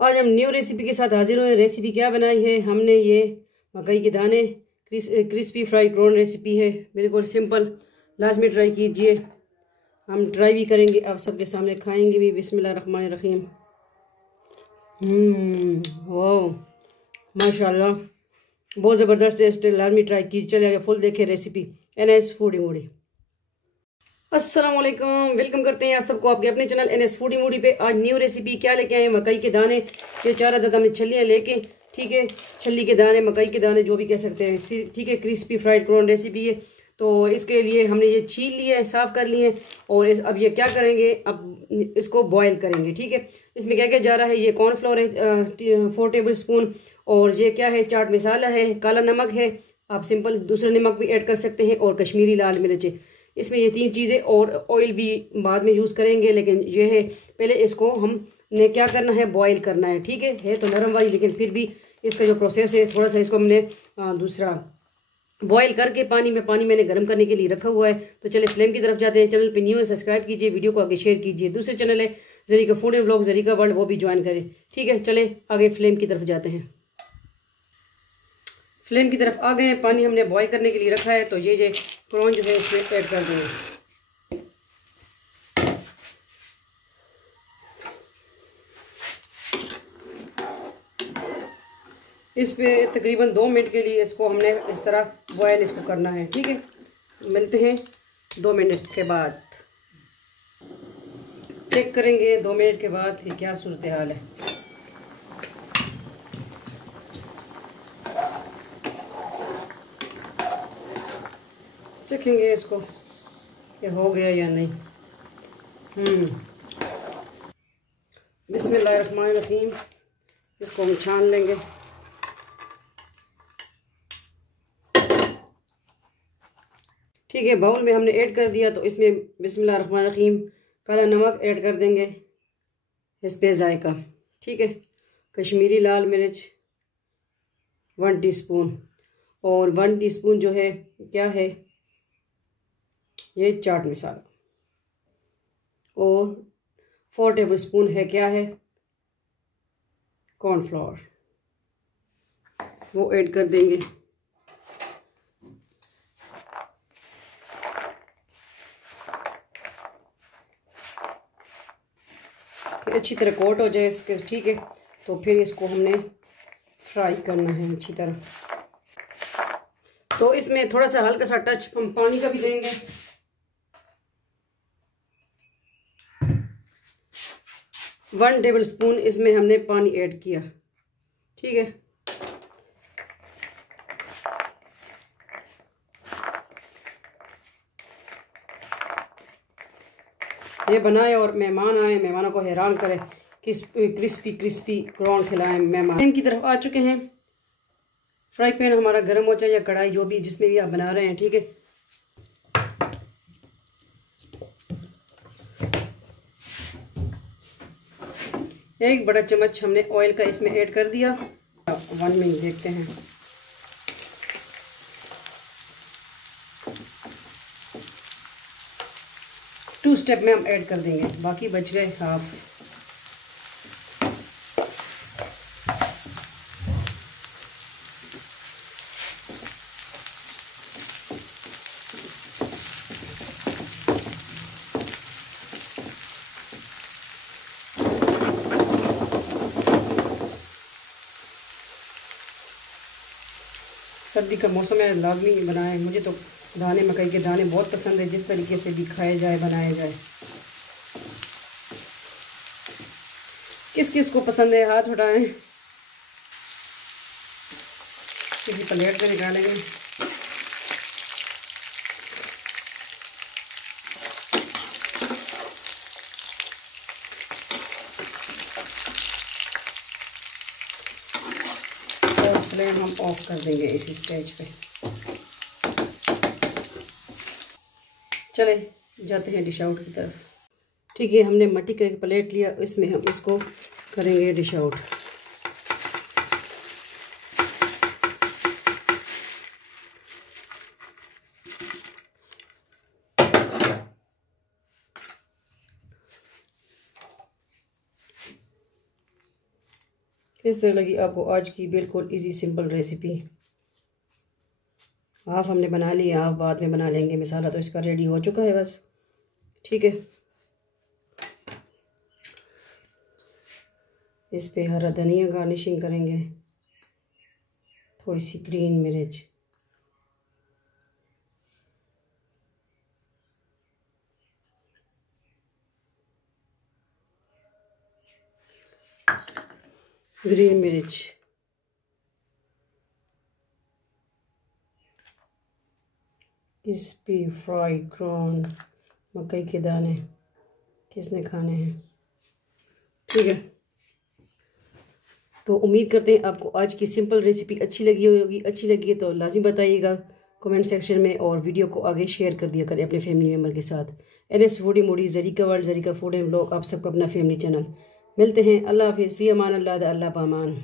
आज हम new recipe के साथ हाजिर हुए। रेसिपी क्या बनाई है हमने? ये मकई के दाने क्रिस्पी फ्राइड प्रॉन रेसिपी है, बिल्कुल सिंपल। लाजमी ट्राई कीजिए। हम ट्राई भी करेंगे, आप सबके सामने खाएंगे भी। बिस्मिल्लाहिर्रहमानिर्रहीम। वाह, माशाल्लाह, बहुत ज़बरदस्त टेस्ट है। लाजमी ट्राई कीजिए। चलिए आगे फुल देखिए रेसिपी। NS foodie Moody. अस्सलाम वालेकुम, वेलकम करते हैं आप सबको आपके अपने चैनल NS फूडी मूडी पे। आज न्यू रेसिपी क्या लेके आए हैं? मकई के दाने। ये 4 अदद हमने छलियाँ लेके, ठीक है, छली के दाने, मकई के दाने, जो भी कह सकते हैं, ठीक है। क्रिस्पी फ्राइड प्रॉन रेसिपी है। तो इसके लिए हमने ये छील लिए है, साफ़ कर लिए हैं। और अब ये क्या करेंगे, अब इसको बॉयल करेंगे, ठीक है। इसमें क्या क्या जा रहा है? ये कॉर्नफ्लोर है 4 टेबल स्पून। और ये क्या है? चाट मसाला है, काला नमक है, आप सिंपल दूसरा नमक भी ऐड कर सकते हैं, और कश्मीरी लाल मिर्च है। इसमें ये 3 चीज़ें, और ऑयल भी बाद में यूज़ करेंगे, लेकिन ये है पहले इसको हमने क्या करना है, बॉईल करना है, ठीक है तो नरम वाली, लेकिन फिर भी इसका जो प्रोसेस है थोड़ा सा, इसको हमने दूसरा बॉईल करके पानी मैंने गर्म करने के लिए रखा हुआ है। तो चलिए फ्लेम की तरफ जाते हैं। चैनल पे न्यू है, सब्सक्राइब कीजिए, वीडियो को आगे शेयर कीजिए। दूसरे चैनल है Zarika food and vlog, Zarika world, वो भी ज्वाइन करें, ठीक है। चले आगे फ्लेम की तरफ जाते हैं। फ्लेम की तरफ आ गए हैं। पानी हमने बॉईल करने के लिए रखा है, तो ये प्रॉन जो है इसमें ऐड कर देंगे। इस पे तकरीबन 2 मिनट के लिए इसको हमने इस तरह बॉयल इसको करना है, ठीक है। मिलते हैं 2 मिनट के बाद। चेक करेंगे 2 मिनट के बाद ये क्या सूरत हाल है। चखेंगे इसको ये हो गया या नहीं। बिस्मिल्लाहिर्रहमानिर्रहीम। इसको हम छान लेंगे। ठीक है, बाउल में हमने ऐड कर दिया, तो इसमें बिस्मिल्लाहिर्रहमानिर्रहीम काला नमक ऐड कर देंगे, इस पे जायका, ठीक है। कश्मीरी लाल मिर्च 1 टीस्पून, और 1 टीस्पून जो है क्या है, ये चाट मसाला, और 4 टेबल स्पून है क्या है, कॉर्नफ्लोर, वो ऐड कर देंगे। अच्छी तरह कोट हो जाए इसके, ठीक है। तो फिर इसको हमने फ्राई करना है अच्छी तरह। तो इसमें थोड़ा सा हल्का सा टच हम पानी का भी देंगे। वन टेबल स्पून इसमें हमने पानी ऐड किया, ठीक है। ये बनाए और मेहमान आए, मेहमानों को हैरान करें, क्रिस्पी प्रॉन खिलाएं मेहमान। फ्लेम की तरफ आ चुके हैं। फ्राई पैन हमारा गर्म हो जाए, या कढ़ाई, जो भी जिसमें भी आप बना रहे हैं, ठीक है। एक बड़ा चम्मच हमने ऑयल का इसमें ऐड कर दिया। 1 मिनट देखते हैं। टू स्टेप में हम ऐड कर देंगे, बाकी बच गए हाफ। सर्दी का मौसम है, लाजमी बनाएं। मुझे तो दाने, मकई के दाने बहुत पसंद है, जिस तरीके से भी खाए जाए, बनाया जाए। किस किस को पसंद है, हाथ उठाएं। किसी प्लेट में निकालेंगे। और फ्लेम हम ऑफ कर देंगे इस स्टेज पे। चले जाते हैं डिश आउट की तरफ। ठीक है, हमने मट्टी का एक प्लेट लिया, इसमें हम इसको करेंगे डिश आउट। किस तरह लगी आपको आज की बिल्कुल इजी सिंपल रेसिपी। हाफ हमने बना लिया, हाफ बाद में बना लेंगे। मसाला तो इसका रेडी हो चुका है बस, ठीक है। इस पे हरा धनिया गार्निशिंग करेंगे, थोड़ी सी ग्रीन मिर्च, क्रिस्पी फ्राइड कॉर्न, मकई के दाने, किसने खाने हैं, ठीक है। तो उम्मीद करते हैं आपको आज की सिंपल रेसिपी अच्छी लगी होगी। अच्छी लगी है तो लाजिम बताइएगा कमेंट सेक्शन में, और वीडियो को आगे शेयर कर दिया करें अपने फैमिली मेम्बर के साथ। NS foodie Moody, Zarika world, Zarika food and vlog, आप सबको अपना फैमिली चैनल। मिलते हैं, अल्लाह हाफिज़, फ़ी अमान अल्लाह, अल्लाह पामान।